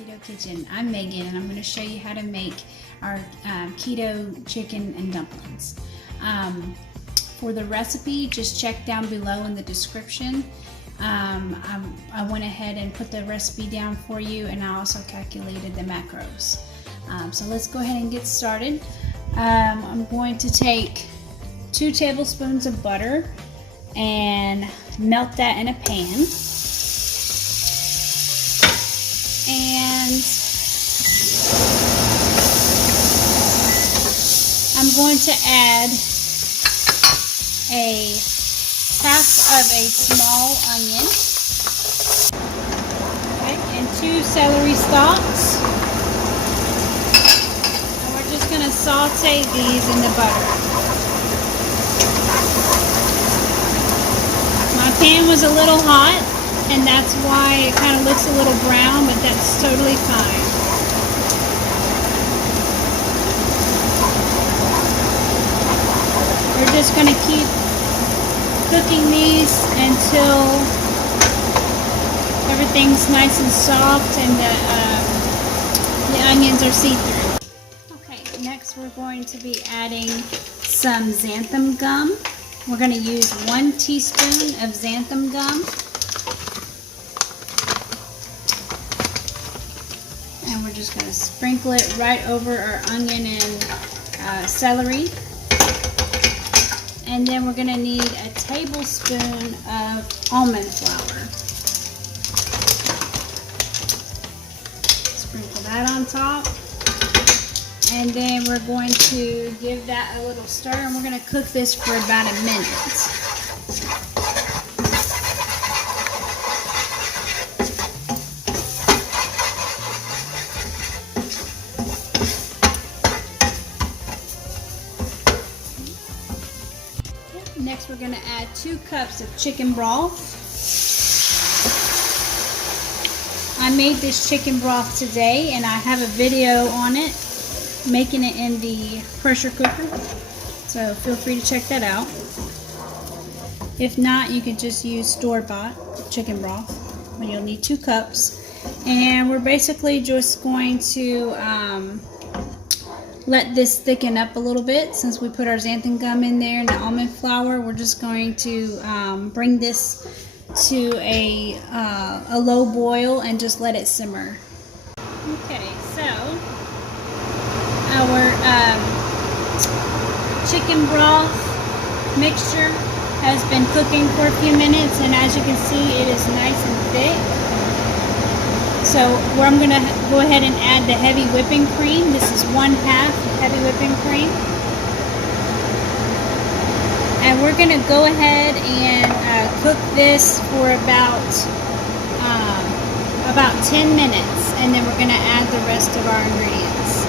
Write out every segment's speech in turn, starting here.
Keto Kitchen. I'm Megan and I'm going to show you how to make our keto chicken and dumplings. For the recipe, just check down below in the description. I went ahead and put the recipe down for you, and I also calculated the macros. So let's go ahead and get started. I'm going to take 2 tablespoons of butter and melt that in a pan. And I'm going to add a half of a small onion, okay, and 2 celery stalks. And we're just going to saute these in the butter. My pan was a little hot, and that's why it kind of looks a little brown, but that's totally fine. We're just going to keep cooking these until everything's nice and soft and the onions are see-through. Okay, next we're going to be adding some xanthan gum. We're going to use 1 teaspoon of xanthan gum. And we're just going to sprinkle it right over our onion and celery. And then we're going to need a tablespoon of almond flour. Sprinkle that on top. And then we're going to give that a little stir, and we're going to cook this for about a minute. Next, we're going to add 2 cups of chicken broth. I made this chicken broth today, and I have a video on it, making it in the pressure cooker. So feel free to check that out. If not, you can just use store-bought chicken broth, but you'll need 2 cups. And we're basically just going to let this thicken up a little bit. Since we put our xanthan gum in there and the almond flour, we're just going to bring this to a low boil and just let it simmer. Okay, so our chicken broth mixture has been cooking for a few minutes, and as you can see, it is nice and thick. So I'm going to go ahead and add the heavy whipping cream. This is 1/2 heavy whipping cream. And we're going to go ahead and cook this for about 10 minutes. And then we're going to add the rest of our ingredients.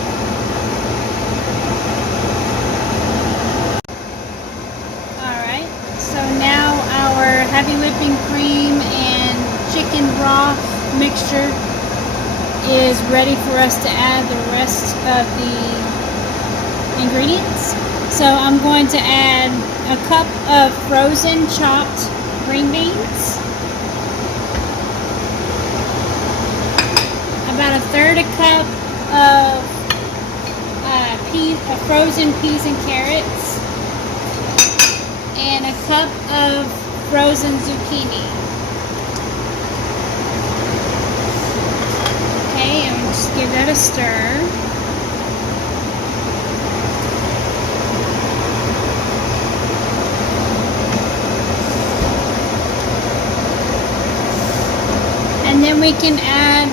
Alright, so now our heavy whipping cream and chicken broth mixture is ready for us to add the rest of the ingredients. So I'm going to add a cup of frozen chopped green beans, about 1/3 cup of frozen peas and carrots, and a cup of frozen zucchini. And we'll just give that a stir. And then we can add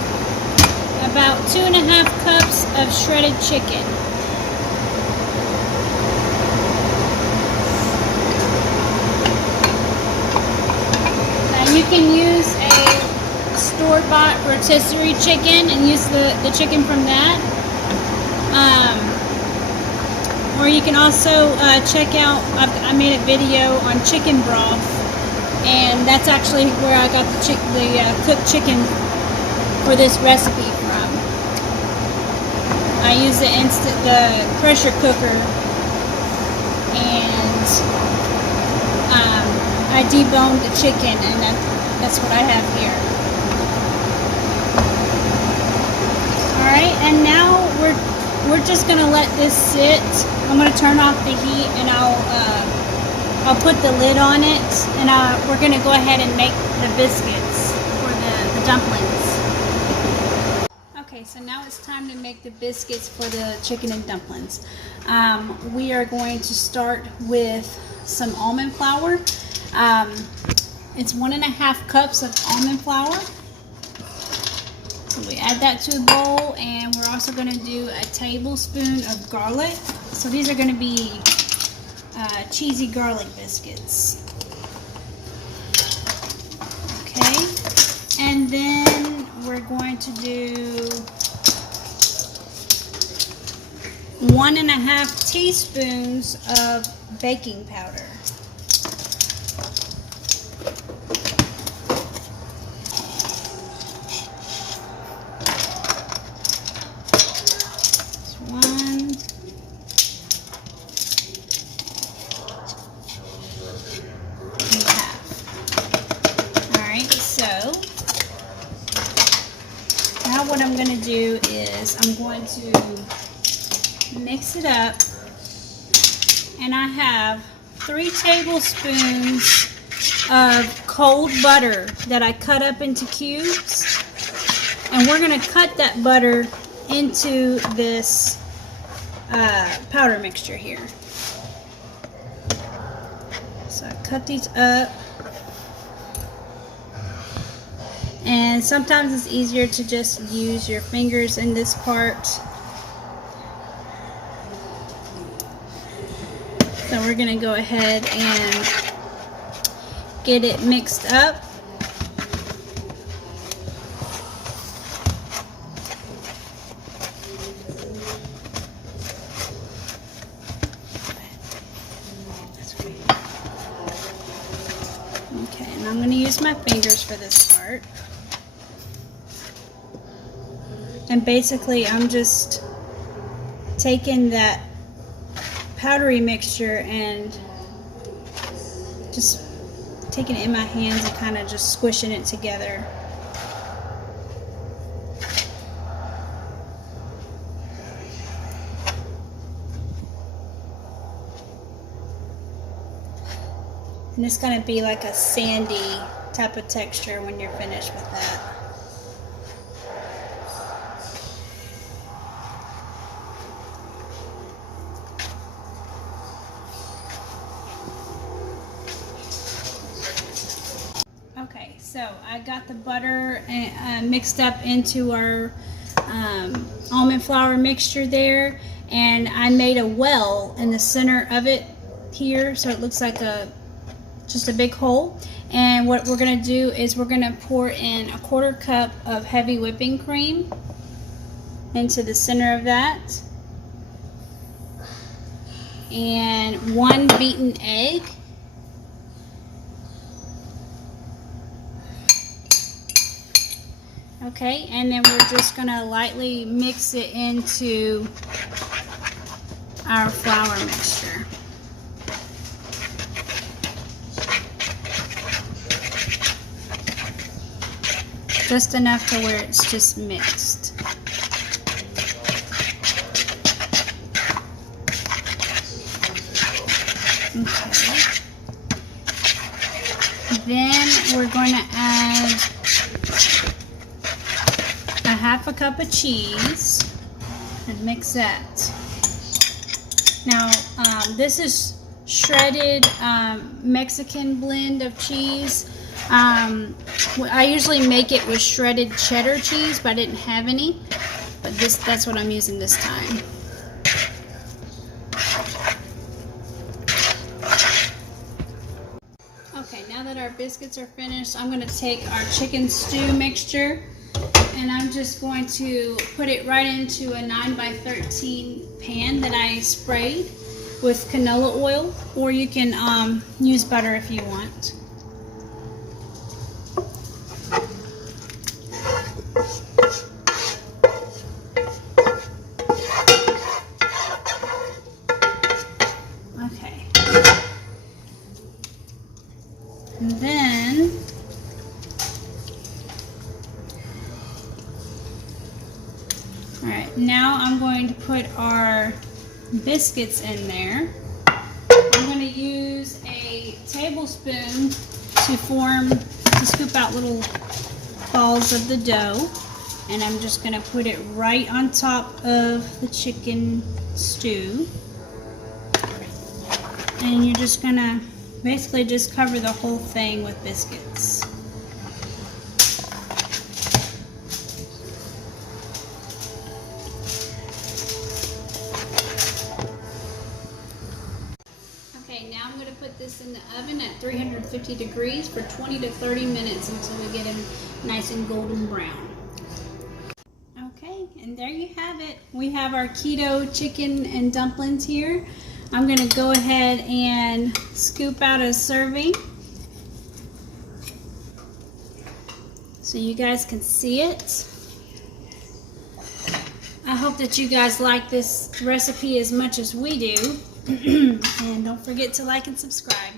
about 2.5 cups of shredded chicken. Now you can use a store-bought rotisserie chicken and use the chicken from that, or you can also check out, I made a video on chicken broth, and that's actually where I got the cooked chicken for this recipe from. I use the pressure cooker, and I deboned the chicken, and that's what I have here. right, and now we're just gonna let this sit. I'm gonna turn off the heat, and I'll put the lid on it, and we're gonna go ahead and make the biscuits for the dumplings. Okay, so now it's time to make the biscuits for the chicken and dumplings. We are going to start with some almond flour. It's 1.5 cups of almond flour. So we add that to a bowl, and we're also going to do a tablespoon of garlic. So these are going to be cheesy garlic biscuits. Okay, and then we're going to do 1.5 teaspoons of baking powder. What I'm going to do is I'm going to mix it up, and I have 3 tablespoons of cold butter that I cut up into cubes, and we're going to cut that butter into this powder mixture here. So I cut these up. And sometimes it's easier to just use your fingers in this part. So we're going to go ahead and get it mixed up. Okay, and I'm going to use my fingers for this part. And basically, I'm just taking that powdery mixture and just taking it in my hands and kind of just squishing it together. And it's going to be like a sandy type of texture when you're finished with that. Okay, so I got the butter mixed up into our almond flour mixture there, and I made a well in the center of it here, so it looks like just a big hole. And what we're going to do is we're going to pour in 1/4 cup of heavy whipping cream into the center of that, and 1 beaten egg. Okay, and then we're just going to lightly mix it into our flour mixture. Just enough to where it's just mixed. Okay. Then we're going to add 1/2 cup of cheese and mix that. Now, this is shredded Mexican blend of cheese. I usually make it with shredded cheddar cheese, but I didn't have any. But that's what I'm using this time. Okay, now that our biscuits are finished, I'm going to take our chicken stew mixture, and I'm just going to put it right into a 9x13 pan that I sprayed with canola oil, or you can use butter if you want. Okay. And then Now I'm going to put our biscuits in there. I'm going to use a tablespoon to scoop out little balls of the dough. And I'm just going to put it right on top of the chicken stew. And you're just going to basically just cover the whole thing with biscuits. Okay, now I'm going to put this in the oven at 350 degrees for 20 to 30 minutes until we get them nice and golden brown. Okay, and there you have it. We have our keto chicken and dumplings here. I'm going to go ahead and scoop out a serving so you guys can see it. I hope that you guys like this recipe as much as we do. And don't forget to like and subscribe.